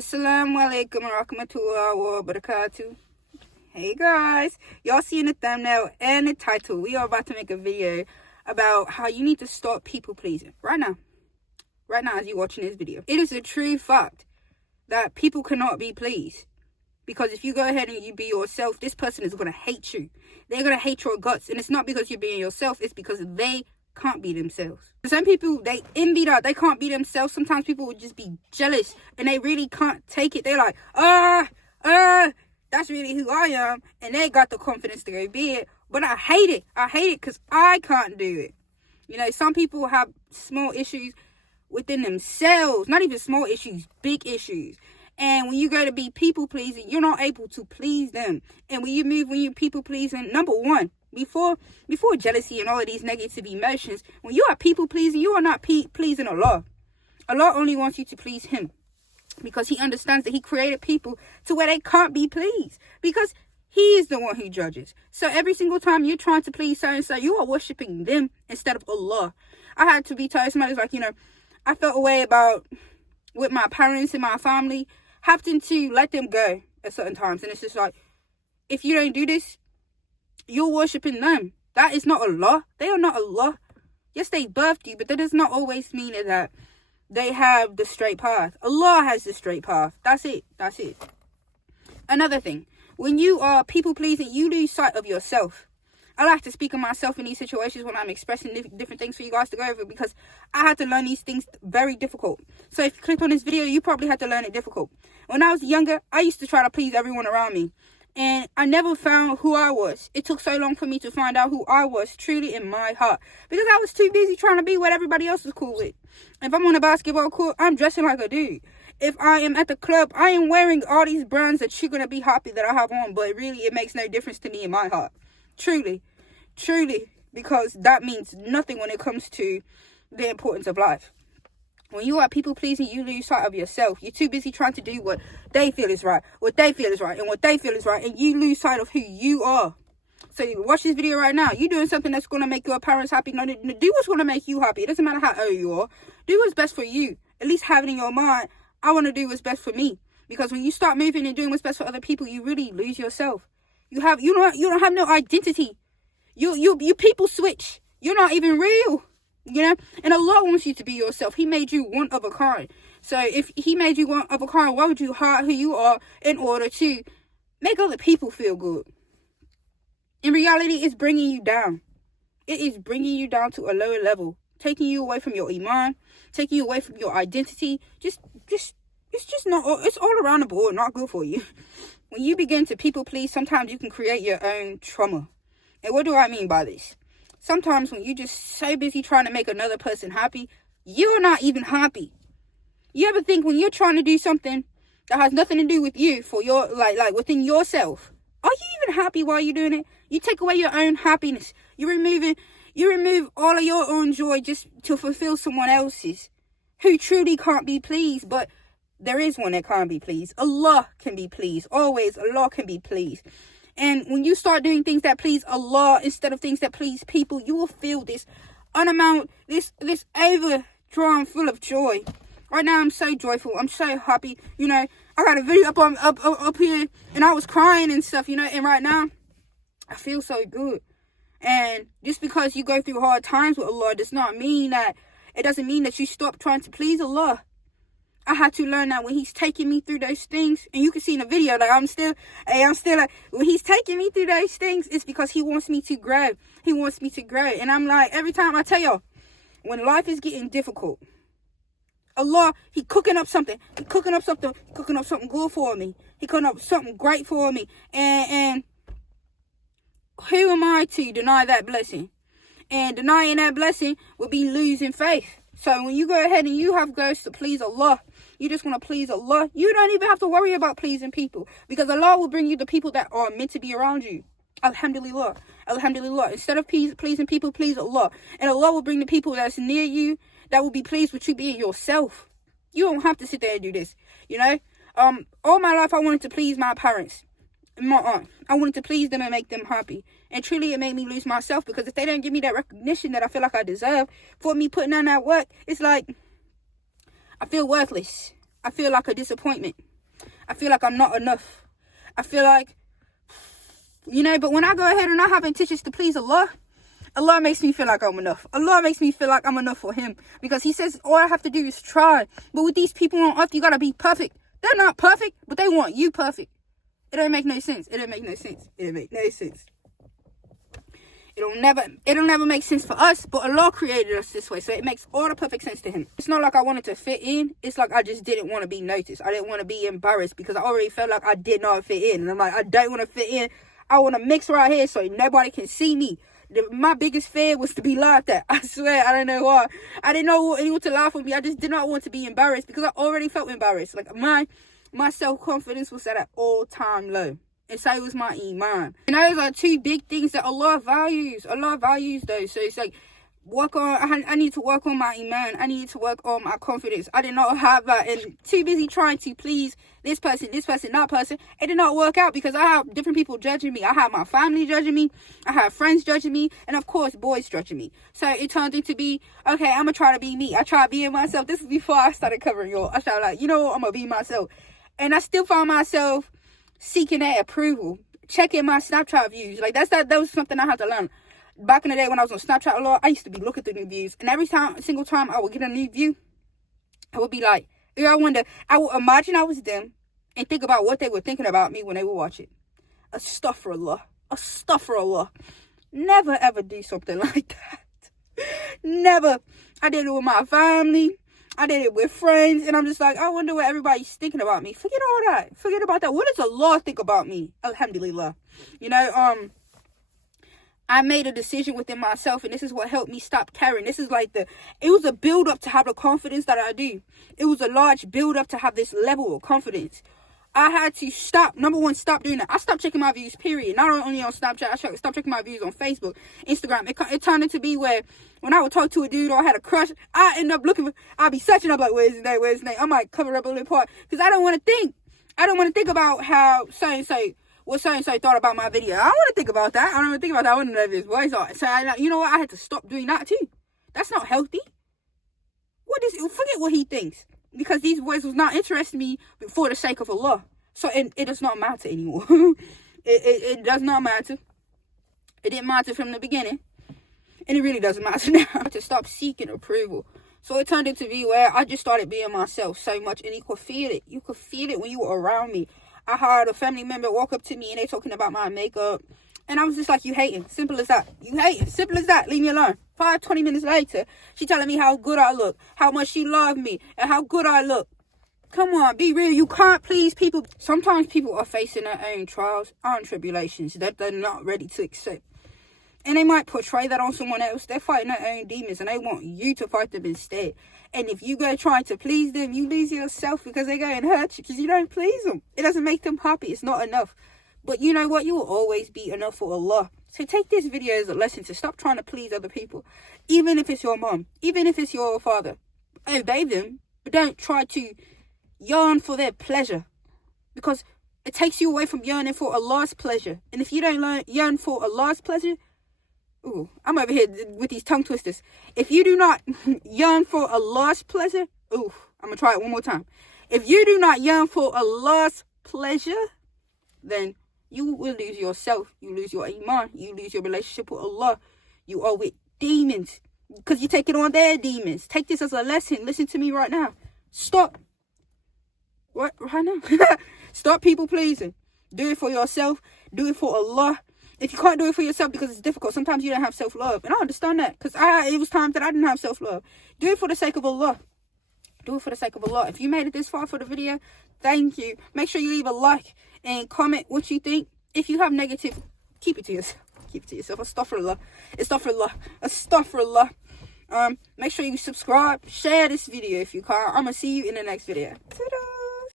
Assalamu alaikum wa rahmatullahi wa barakatuh. Hey guys, y'all see in the thumbnail and the title, we are about to make a video about how you need to stop people pleasing right now as you're watching this video. It is a true fact that people cannot be pleased, because if you go ahead and you be yourself, this person is going to hate you. They're going to hate your guts, and it's not because you're being yourself, it's because they can't be themselves. Some people, they envy that they can't be themselves. Sometimes people would just be jealous and they really can't take it. They're like, that's really who I am, and they got the confidence to go be it. But I hate it because I can't do it. You know, some people have small issues within themselves, not even small issues, big issues. And when you go to be people pleasing, you're not able to please them. And when you're people pleasing, number one, before jealousy and all of these negative emotions, when you are people pleasing, you are not pleasing Allah. Allah only wants you to please Him, because He understands that He created people to where they can't be pleased, because He is the one who judges. So every single time you're trying to please so-and-so, you are worshipping them instead of Allah. I had to be told, somebody's like, I felt a way about with my parents and my family, having to let them go at certain times. And it's just like, if you don't do this, you're worshipping them. That is not Allah. They are not Allah. Yes, they birthed you, but that does not always mean that they have the straight path. Allah has the straight path. That's it. Another thing, when you are people pleasing, you lose sight of yourself. I like to speak of myself in these situations when I'm expressing different things for you guys to go over, because I had to learn these things very difficult. So if you click on this video, you probably had to learn it difficult. When I was younger, I used to try to please everyone around me, and I never found who I was. It took so long for me to find out who I was truly in my heart, because I was too busy trying to be what everybody else was cool with. If I'm on a basketball court, I'm dressing like a dude. If I am at the club, I am wearing all these brands that you're going to be happy that I have on, but really it makes no difference to me in my heart. Truly, because that means nothing when it comes to the importance of life. When you are people pleasing, you lose sight of yourself. You're too busy trying to do what they feel is right, and what they feel is right, and you lose sight of who you are. So you watch this video right now. You're doing something that's going to make your parents happy. No, do what's going to make you happy. It doesn't matter how old you are. Do what's best for you. At least have it in your mind, I want to do what's best for me. Because when you start moving and doing what's best for other people, you really lose yourself. You don't have no identity. You people switch. You're not even real. And Allah wants you to be yourself. He made you one of a kind. So if He made you one of a kind, why would you hide who you are in order to make other people feel good? In reality, it's bringing you down. It is bringing you down to a lower level, taking you away from your iman, taking you away from your identity. It's just not. It's all around the board, not good for you. When you begin to people please, sometimes you can create your own trauma. And what do I mean by this? Sometimes when you're just so busy trying to make another person happy, you're not even happy. You ever think when you're trying to do something that has nothing to do with you, for your like within yourself, are you even happy while you're doing it? You take away your own happiness. You remove all of your own joy just to fulfill someone else's, who truly can't be pleased. But there is one that can't be pleased. Allah can be pleased. Always, Allah can be pleased. And when you start doing things that please Allah instead of things that please people, you will feel this this overdrawn full of joy. Right now, I'm so joyful. I'm so happy. I got a video up here, and I was crying and stuff. And right now, I feel so good. And just because you go through hard times with Allah doesn't mean that you stop trying to please Allah. I had to learn that when He's taking me through those things, and you can see in the video, like I'm still like, when He's taking me through those things, it's because He wants me to grow. He wants me to grow. And I'm like, every time I tell y'all, when life is getting difficult, Allah, He cooking up something good for me. He cooking up something great for me. And who am I to deny that blessing? And denying that blessing would be losing faith. So when you go ahead and you have goals to please Allah, you just want to please Allah, you don't even have to worry about pleasing people, because Allah will bring you the people that are meant to be around you. Alhamdulillah. Instead of pleasing people, please Allah. And Allah will bring the people that's near you that will be pleased with you being yourself. You don't have to sit there and do this. All my life I wanted to please my parents and my aunt. I wanted to please them and make them happy. And truly it made me lose myself, because if they don't give me that recognition that I feel like I deserve for me putting on that work, it's like I feel worthless. I feel like a disappointment. I feel like I'm not enough. I feel like, but when I go ahead and I have intentions to please Allah, Allah makes me feel like I'm enough. Allah makes me feel like I'm enough for him. Because he says all I have to do is try. But with these people on earth, you gotta be perfect. They're not perfect, but they want you perfect. It don't make no sense. It don't make no sense. It don't make no sense. It'll never make sense for us, but Allah created us this way, so it makes all the perfect sense to him. It's not like I wanted to fit in. It's like I just didn't want to be noticed. I didn't want to be embarrassed because I already felt like I did not fit in. And I'm like, I don't want to fit in. I want to mix right here so nobody can see me. My biggest fear was to be laughed at. I swear, I don't know why. I didn't know anyone to laugh at me. I just did not want to be embarrassed because I already felt embarrassed. Like my self-confidence was at an all-time low. And so it was my iman. And those are two big things that Allah values. Allah values those. So it's like, I need to work on my iman. I need to work on my confidence. I did not have that. And too busy trying to please this person, that person. It did not work out because I have different people judging me. I have my family judging me. I have friends judging me. And of course, boys judging me. So it turned into be, okay, I'm going to try to be me. I tried being myself. This is before I started covering y'all. I started like, you know what? I'm going to be myself. And I still found myself seeking that approval, checking my Snapchat views. Like that was something I had to learn. Back in the day when I was on Snapchat a lot, I used to be looking through new views, and every single time I would get a new view, I would be like, I would imagine I was them and think about what they were thinking about me when they were watching. Astaghfirullah. Never ever do something like that. Never. I did it with my family. I did it with friends, and I'm just like, I wonder what everybody's thinking about me. Forget all that. Forget about that. What does Allah think about me? Alhamdulillah. I made a decision within myself, and this is what helped me stop caring. This is like it was a build-up to have the confidence that I do. It was a large build-up to have this level of confidence. I had to stop. Number one, stop doing that. I stopped checking my views, period. Not only on Snapchat, I stopped checking my views on Facebook, Instagram. It turned into be where when I would talk to a dude or I had a crush, I end up I'd be searching up like, where's his name? I might cover up a little part because I don't want to think. I don't want to think about how what so-and-so thought about my video. I don't want to think about that. I don't want to think about that. I want to know if his voice on. So, you know what? I had to stop doing that too. That's not healthy. Forget what he thinks. Because these boys was not interesting me for the sake of Allah. So it does not matter anymore. it does not matter. It didn't matter from the beginning. And it really doesn't matter now. I had to stop seeking approval. So it turned into be where I just started being myself so much. And you could feel it. You could feel it when you were around me. I had a family member walk up to me and they talking about my makeup. And I was just like, you hating. Simple as that. You hating. Simple as that. Leave me alone. 20 minutes later, she telling me how good I look, how much she loved me, and how good I look. Come on, be real. You can't please people. Sometimes people are facing their own trials and tribulations that they're not ready to accept. And they might portray that on someone else. They're fighting their own demons and they want you to fight them instead. And if you go trying to please them, you lose yourself because they go and hurt you because you don't please them. It doesn't make them happy. It's not enough. But you know what? You will always be enough for Allah. So take this video as a lesson to stop trying to please other people. Even if it's your mom. Even if it's your father. Obey them. But don't try to yearn for their pleasure. Because it takes you away from yearning for Allah's pleasure. And if you don't yearn for Allah's pleasure... Ooh, I'm over here with these tongue twisters. If you do not yearn for Allah's pleasure... Ooh, I'm going to try it one more time. If you do not yearn for Allah's pleasure... then you will lose yourself. You lose your iman. You lose your relationship with Allah. You are with demons. Because you're taking on their demons. Take this as a lesson. Listen to me right now. Stop. What? Right now? Stop people pleasing. Do it for yourself. Do it for Allah. If you can't do it for yourself because it's difficult, sometimes you don't have self-love. And I understand that. Because it was times that I didn't have self-love. Do it for the sake of Allah. Do it for the sake of Allah. If you made it this far for the video, thank you. Make sure you leave a like and comment what you think. If you have negative, keep it to yourself. Keep it to yourself. Astaghfirullah. Astaghfirullah. Astaghfirullah. Make sure you subscribe. Share this video if you can. I'm going to see you in the next video. Ta-da!